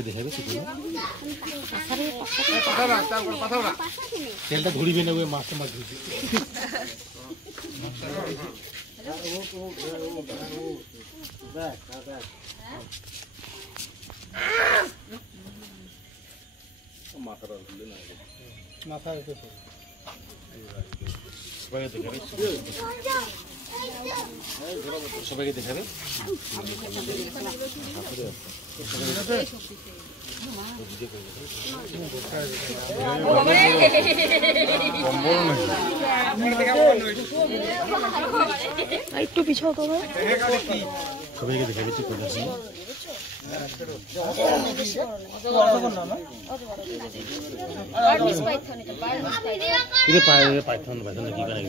সবাইকে দেখাবে তেলটা ধরিবে না, ওই মাছটা মাছ ধরবে। সবাইকে দেখাবে একটু পিছাও তো, সবাইকে দেখাবে ঠিক করে। পাইথন পাইথন কি করে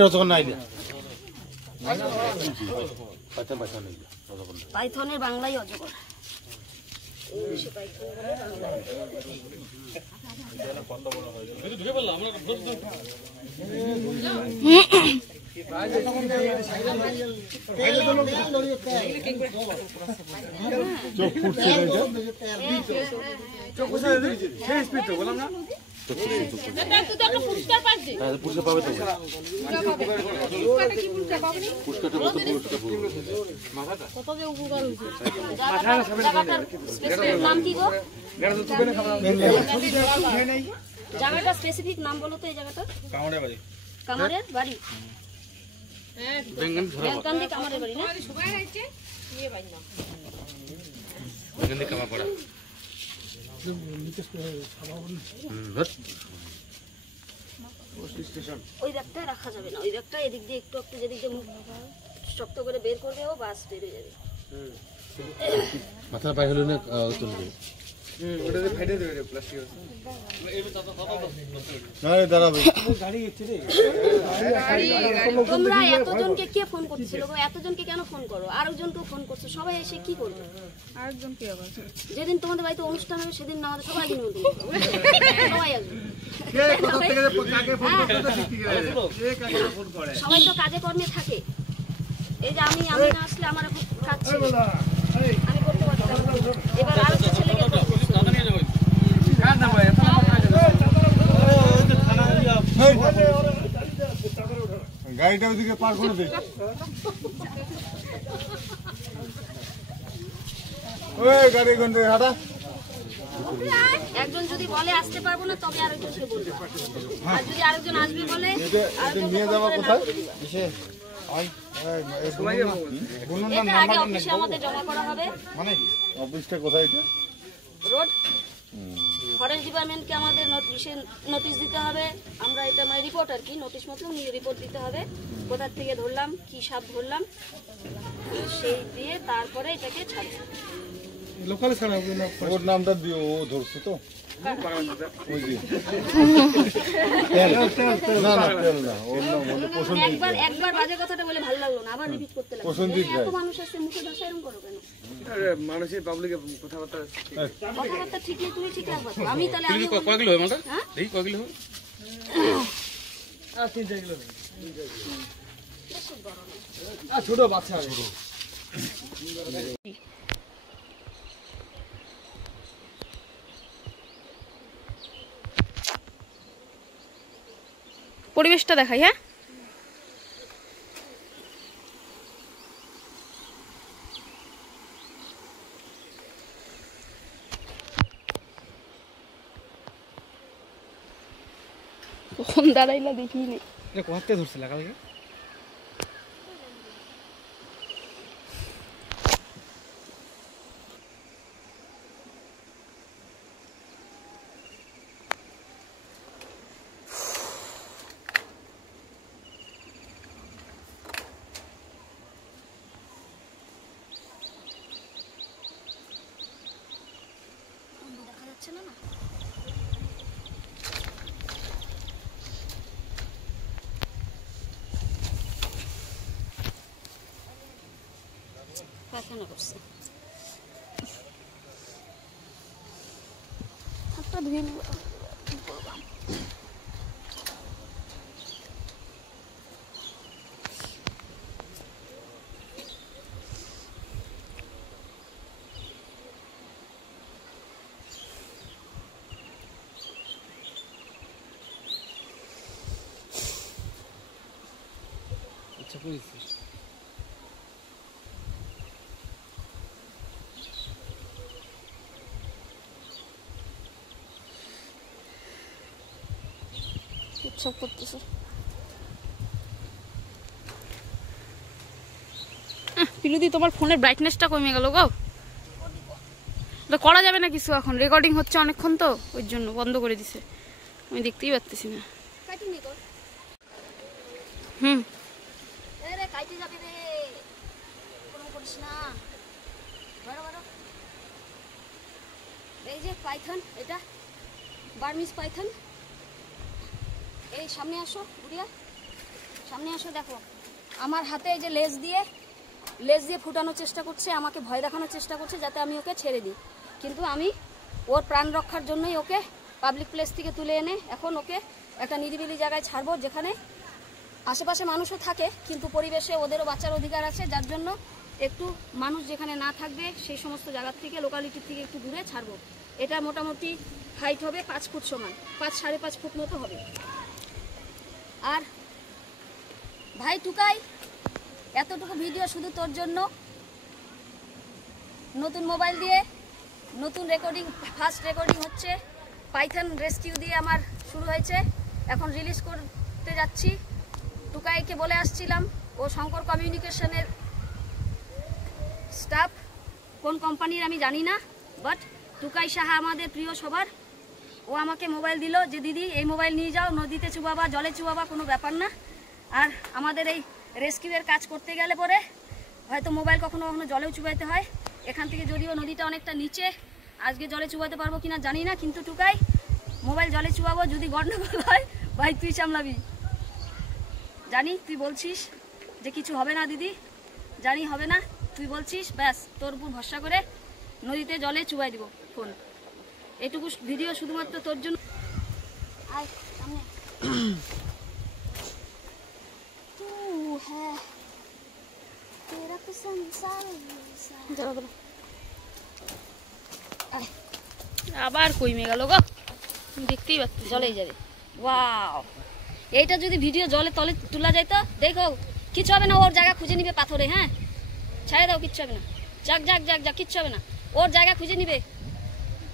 রজগণ নাই পাইথন পাইথন পাইথনের বাংলায় অজগর। জায়গাটা স্পেসিফিক নাম বলো তো। এই জায়গাটা কামারের বাড়ি, বেলকান্দি কামারের বাড়ি না? ওই ব্যাগটা রাখা যাবে না, ওই ব্যাগটা এদিক দিয়ে একটু একটু যেদিক দিয়ে মুখ শক্ত করে বের করবে, ও বাস বেরিয়ে যাবে। মাথা পায়ে হলে না চলবে। তোমরা এতজনকে কে ফোন করছিল? এতজনকে কেন ফোন করো? আরেকজনকেও ফোন করছো, সবাই এসে কি করবে? যেদিন তোমাদের বাড়িতে অনুষ্ঠান হবে সেদিন আমাদের সবাই সবাই আসবে। সবাই তো কাজে কর্মে থাকে। এই যে আমি না আসলে আমার কাজ ছিল, আমি করতে পারতাম। এবার আর একটা ছেলেকে গাড়িটা ওইদিকে পার করে দে। ওই গাড়ি কোন দিকে হাঁটা? একজন যদি বলে আসতে পারবো না, তবে আরেকজনকে বলবো। আর যদি আরেকজন আসবে বলে, নিয়ে যাওয়া কোথায়? আগে অফিসে আমাদের জমা করা হবে। মানে অফিসটা কোথায়? এটা রোড ফরেস্ট ডিপার্টমেন্টকে আমাদের নোটিশ দিতে হবে। আমরা এটা মানে রিপোর্ট আর কি, নোটিশ মতো নিয়ে রিপোর্ট দিতে হবে। কোথার থেকে ধরলাম, কি সাপ ধরলাম, সেই দিয়ে তারপরে এটাকে ছাড়বো। লোকালে ছাড়া হবে না, ওর নামটা দিও, ও ধরছে তো। একবার বাজে কথাটা বলে ভালো লাগলো না, আবার রিপিট করতে লাগলো। এত মানুষ আছে, মুখে ভাষা এরকম করো কেন? মানুষের পাবলিকে কথাবার্তা ঠিক নেই, তুমি ঠিক রাখবা। আমি তাহলে কয়গুলো হয় মালটা? এই কয়গুলো হয়? 3-4 কিলো। ছোট বাচ্চা পরিবেশটা দেখাই। হ্যাঁ, কখন দাঁড়াইলা দেখিনি। কোথাতে ধরছে লাগা লাগে? দেখা যাচ্ছে না। পায়খানা করছে, হাতটা ধুয়ে বুঝছি। উৎসব করতেছে। পিলুদি তোমার ফোনের ব্রাইটনেসটা কমে গেল গো। এটা করা যাবে না কিছু, এখন রেকর্ডিং হচ্ছে অনেকক্ষণ তো ওই জন্য বন্ধ করে দিছে, আমি দেখতেই পারতেছি না। হুম কাইতে যাবে রে, কোনো করিস না। বড় বড় এই যে পাইথন, এটা বার্মিজ পাইথন। এই সামনে আসো বুড়িয়া, সামনে আসো। দেখো আমার হাতে এই যে লেজ দিয়ে ফুটানোর চেষ্টা করছে, আমাকে ভয় দেখানোর চেষ্টা করছে যাতে আমি ওকে ছেড়ে দিই, কিন্তু আমি ওর প্রাণ রক্ষার জন্যই ওকে পাবলিক প্লেস থেকে তুলে এনে এখন ওকে একটা নিরিবিলি জায়গায় ছাড়বো, যেখানে আশেপাশে মানুষও থাকে কিন্তু পরিবেশে ওদেরও বাঁচার অধিকার আছে, যার জন্য একটু মানুষ যেখানে না থাকবে সেই সমস্ত জায়গার থেকে, লোকালিটির থেকে একটু দূরে ছাড়বো। এটা মোটামুটি হাইট হবে 5 ফুট সমান, 5-5.5 ফুট মতো হবে। আর ভাই টুকাই, এতটুকু ভিডিও শুধু তোর জন্য। নতুন মোবাইল দিয়ে নতুন রেকর্ডিং, ফার্স্ট রেকর্ডিং হচ্ছে, পাইথন রেস্কিউ দিয়ে আমার শুরু হয়েছে, এখন রিলিজ করতে যাচ্ছি। টুকাইকে বলে আসছিলাম, ও শঙ্কর কমিউনিকেশনের স্টাফ, কোন কোম্পানির আমি জানি না, বাট টুকাই সাহা আমাদের প্রিয় সবার। ও আমাকে মোবাইল দিল যে দিদি এই মোবাইল নিয়ে যাও, নদীতে চুবাবা, জলে চুবাবা, কোনো ব্যাপার না। আর আমাদের এই রেস্কিউয়ের কাজ করতে গেলে পরে হয়তো মোবাইল কখনো কখনো জলেও চুবাইতে হয়। এখান থেকে যদিও নদীটা অনেকটা নিচে, আজকে জলে চুবাতে পারবো কিনা জানি না, কিন্তু টুকাই মোবাইল জলে চুবাবো, যদি গন্ডগোল হয় ভাই তুই সামলাবি। জানি তুই বলছিস যে কিছু হবে না দিদি, জানি হবে না, তুই বলছিস, ব্যাস তোর উপর ভরসা করে নদীতে জলে চুবাই দিব ফোন। এটুকু ভিডিও শুধুমাত্র তোর জন্য। আয় সামনে। তু হ্যাঁ তেরা তো সংসার। আয় আবার কমে গেল গো, দেখতেই পাচ্ছি। জলেই যাবে। ওয়াও, এইটা যদি ভিডিও জলে তলে তোলা যায় তো দেখো, কিচ্ছু হবে না, ওর জায়গা খুঁজে নিবে পাথরে। হ্যাঁ ছেড়ে দাও, কিচ্ছু হবে না, যাক যাক যাক যাক, কিচ্ছু হবে না, ওর জায়গা খুঁজে নিবে,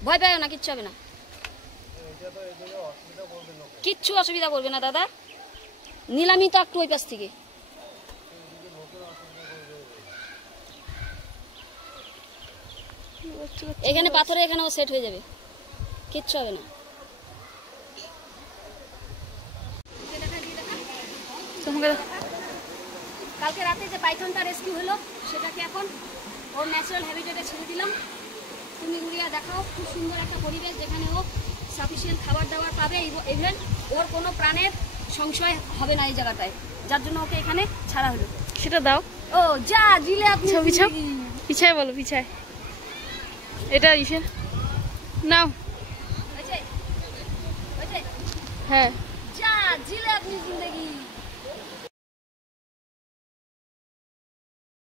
ভয় পাও না, কিচ্ছু হবে না, কিচ্ছু অসুবিধা করবে না দাদা। নিলামি তো একটু ওই পাশ থেকে। এখানে পাথরে, এখানে ও সেট হয়ে যাবে, কিচ্ছু হবে না। তোমাকে কালকে রাতে যে পাইথনটা রেস্কিউ হলো সেটাকে এখন ওর ন্যাচারাল হ্যাবিটেটে ছেড়ে দিলাম। তুমি উড়িয়া দেখাও, খুব সুন্দর একটা পরিবেশ যেখানে ও সাফিসিয়েন্ট খাবার দাবার পাবে, ইভেন ওর কোনো প্রাণের সংশয় হবে না এই জায়গাটায়, যার জন্য ওকে এখানে ছাড়া হলো। সেটা দাও। ও যা জিলে আপনি পিছায় বলো, পিছায়। এটা ইসের নাও। হয়েছে হয়েছে, হ্যাঁ যা জিলে আপনি জিন্দগি।